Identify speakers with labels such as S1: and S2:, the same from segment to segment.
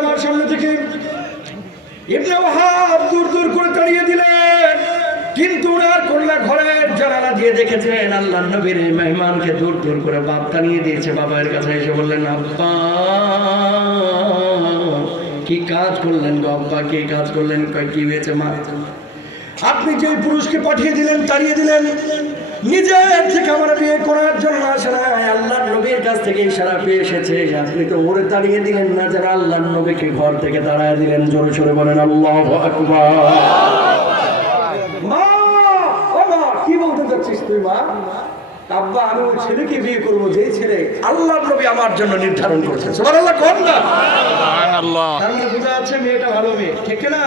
S1: আমার সামনে থেকে ইবনে ওয়াহাব দূর দূর করে তাড়িয়ে দিলেন। কিন্তু ওনার কন্যা ঘরের জানালা দিয়ে দেখেছেন আল্লাহ নবীর মেহমানকে দূর দূর করে বাপ তাড়িয়ে দিয়েছে। বাবার কাছে এসে বললেন, আব্বা, কি কাজ করলেন গো আব্বা, কি কাজ করলেন? কি হয়েছে মা? আপনি যে পুরুষকে পাঠিয়ে দিলেন, তাড়িয়ে দিলেন। নিজের থেকে আমার বিয়ে করার জন্য আসে না আল্লাহ কাছ থেকে ইশারা পেয়ে এসেছে। আপনি তো ওরে তাড়িয়ে দিলেন না যারা আল্লাহ নবীকে ঘর থেকে তাড়ায় দিলেন জোরে সরে বলেন আল্লাহ মা কি বলতে চাচ্ছিস তুই মা? আব্বা আমি ওই ছেলেকে বিয়ে করব যে ছেলে আল্লাহ নবী আমার জন্য নির্ধারণ সবার আল্লাহ কম না? তার মানে বোঝা যাচ্ছে মেয়েটা ভালো মেয়ে। ঠিক না?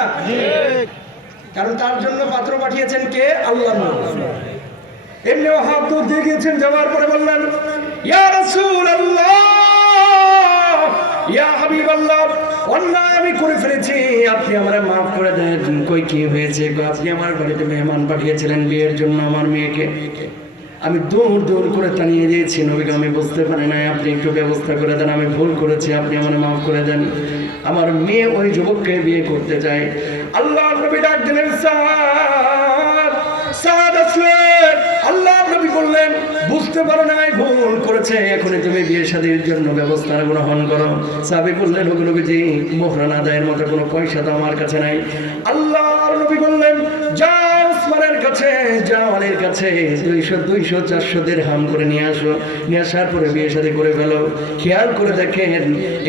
S1: কারণ তার জন্য পাত্র পাঠিয়েছেন কে? আল্লাহ এমনি হাত দিয়ে যাওয়ার পরে বললেন আমি করে ফেলেছি। আপনি মাফ করে দেন। কি হয়েছে পাঠিয়েছিলেন বিয়ের জন্য আমার মেয়েকে। আমি দৌড় দৌড় করে টানিয়ে দিয়েছি নবীকে আমি বুঝতে পারি নাই। আপনি একটু ব্যবস্থা করে দেন, আমি ভুল করেছি, আপনি আমার মাফ করে দেন। আমার মেয়ে ওই যুবককে বিয়ে করতে চায়। আল্লাহ নবী ডাক দিলেন সাদ নাই, ভুল করেছে। এখনই তুমি বিয়ে শাদীর জন্য ব্যবস্থা গ্রহণ করো। সাবি বললেন ওগুলো নবীজি, মোহরান আদায়ের মতো কোনো পয়সা তো আমার কাছে নাই। আল্লাহ নবী বললেন যা ওসমানের কাছে জামালের কাছে, দুইশো দুইশো, চারশো দের হাম করে নিয়ে আসো। নিয়ে আসার পরে বিয়ে শাদী করে ফেলো। খেয়াল করে দেখেন,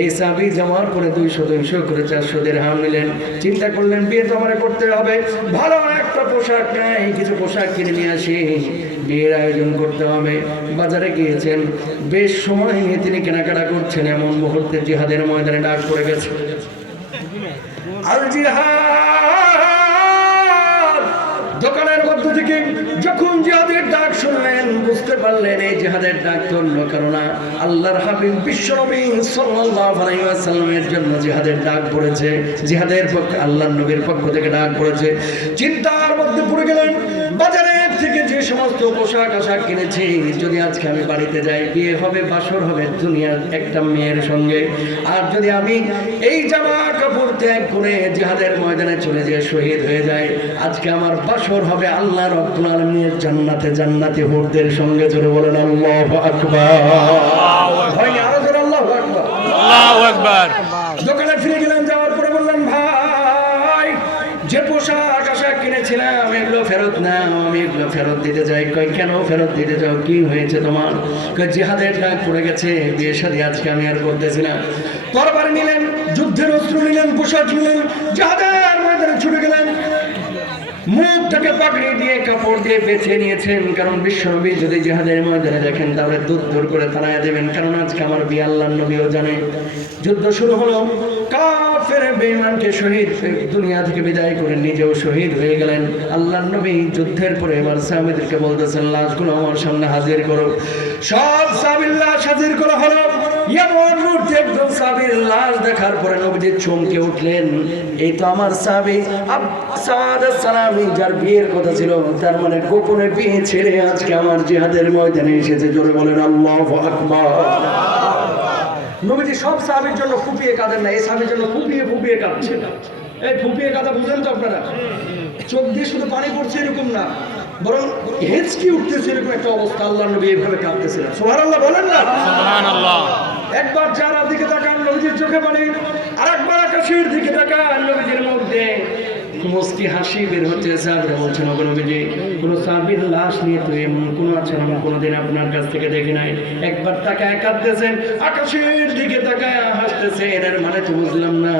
S1: এই সাবি জামার পরে দুইশো দুইশো করে চারশো দের হাম নিলেন। চিন্তা করলেন, বিয়ে তো আমার করতে হবে। ভালো একটা পোশাক নাই, কিছু পোশাক কিনে নিয়ে আসি। বিয়ের আয়োজন করতে হবে। বাজারে গিয়েছেন। বেশ সময় নিয়ে তিনি কেনাকাটা করছেন। এমন মুহূর্তে জিহাদের ময়দানে ডাক পড়ে গেছে। দোকানের মধ্য থেকে যখন জিহাদের ডাক শুনলেন, বুঝতে পারলেন এই জিহাদের ডাক তো অন্য কারণ না। আল্লাহর হাবিব বিশ্বনবী সাল্লাল্লাহু আলাইহি জন্য জিহাদের ডাক পড়েছে। জিহাদের পক্ষে আল্লাহর নবীর পক্ষ থেকে ডাক পড়েছে। চিন্তার পোশাক আশাক কিনেছি। যদি আজকে আমি বাড়িতে যাই বিয়ে হবে বাসর হবে দুনিয়ার একটা মেয়ের সঙ্গে। আর যদি আমি এই জামা কাপড় ত্যাগ করে জিহাদের ময়দানে চলে যেয়ে শহীদ হয়ে যায় আজকে আমার বাসর হবে আল্লাহ রব্বুল আলামিনের জান্নাতে জান্নাতি হুরদের সঙ্গে জোরে বলেন আল্লাহু আকবার। আরও জোরে আল্লাহু আকবার।
S2: আল্লাহু আকবার।
S1: দোকানে ফিরে ফেরত নাও, আমি এগুলো ফেরত দিতে যাই। কই কেন ফেরত দিতে যাও? কি হয়েছে তোমার? কই জিহাদের ডাক পড়ে গেছে বিয়ে শাদী আজকে আমি আর করতেছি না। তরবার নিলেন, যুদ্ধের অস্ত্র নিলেন, পোশাক নিলেন, জাহাদের ময়দানে ছুটে গেলেন। মুখটাকে পাকড়ি দিয়ে কাপড় দিয়ে বেছে নিয়েছেন, কারণ বিশ্বনবী যদি জিহাদের ময়দানে দেখেন, তাহলে দূর দূর করে তাড়ায় দেবেন। কারণ আজকে আমার বিয়ে আল্লাহ নবীও জানে, যুদ্ধ শুরু হলো, কাফের বেঈমানকে শহীদ দুনিয়া থেকে বিদায় করে নিজেও শহীদ হয়ে গেলেন। আল্লাহ নবী যুদ্ধের পরে এবার সাহাবীদেরকে বলতেছেন লাশগুলো আমার সামনে হাজির করো। সব সাহাবীর হাজির করা হলো। লাশ দেখার পরে নবীজি চমকে উঠলেন। এই তো আমার সালামি যার বিয়ের কথা ছিল, তার মানে গোপনে বিয়ে ছেড়ে আজকে আমার জিহাদের ময়দানে এসেছে। বলেন নবীজি সব সাহাবীর জন্য ফুপিয়ে কাঁদেন না, এই সাহাবীর জন্য ফুপিয়ে ফুপিয়ে কাঁদছে। এই ফুপিয়ে কাঁদা বুঝেন তো আপনারা? চোখ দিয়ে শুধু পানি পড়ছে এরকম না, বরং হেঁচকি উঠতেছে এরকম একটা অবস্থা। আল্লাহ নবী এইভাবে কাঁদতেছিলেন সোহার আল্লাহ বলেন না। একবার যারা দিকে তাকান নবীজির চোখে পানি আর একবার আকাশের দিকে তাকান নবীজির মধ্যে। মুস্কি হাসি বের হচ্ছে সাহাবিরা বলছেন ওগো নবীজি কোনো সাহাবীর লাশ নিয়ে তো এমন কোনো আছেন আমি কোনোদিন আপনার কাছ থেকে দেখি নাই। একবার তাকায় কাঁদতেছেন, আকাশের দিকে তাকায় হাসতেছে এর মানে তো বুঝলাম না।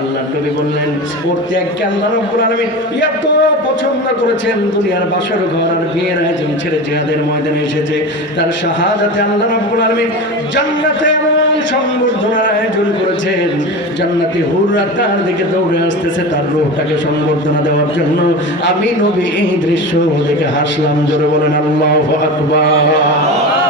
S1: আল্লাহ নবী বললেন, ওর ত্যাগকে আল্লাহ রব্বুল আলামিন এত পছন্দ করেছেন? দুনিয়ার বাসর ঘর আর বিয়ের আয়োজন ছেড়ে জিহাদের ময়দানে এসেছে। তার শাহাদাতে আল্লাহ রব্বুল আলামিন জান্নাতে সংবর্ধনার আয়োজন করেছেন। জান্নাতি হুররা তার দিকে দৌড়ে আসতেছে, তার রোহটাকে সম্বর্ধনা দেওয়ার জন্য। আমি নবী এই দৃশ্য দেখে হাসলাম, জোরে বলেন, আল্লাহ আকবার।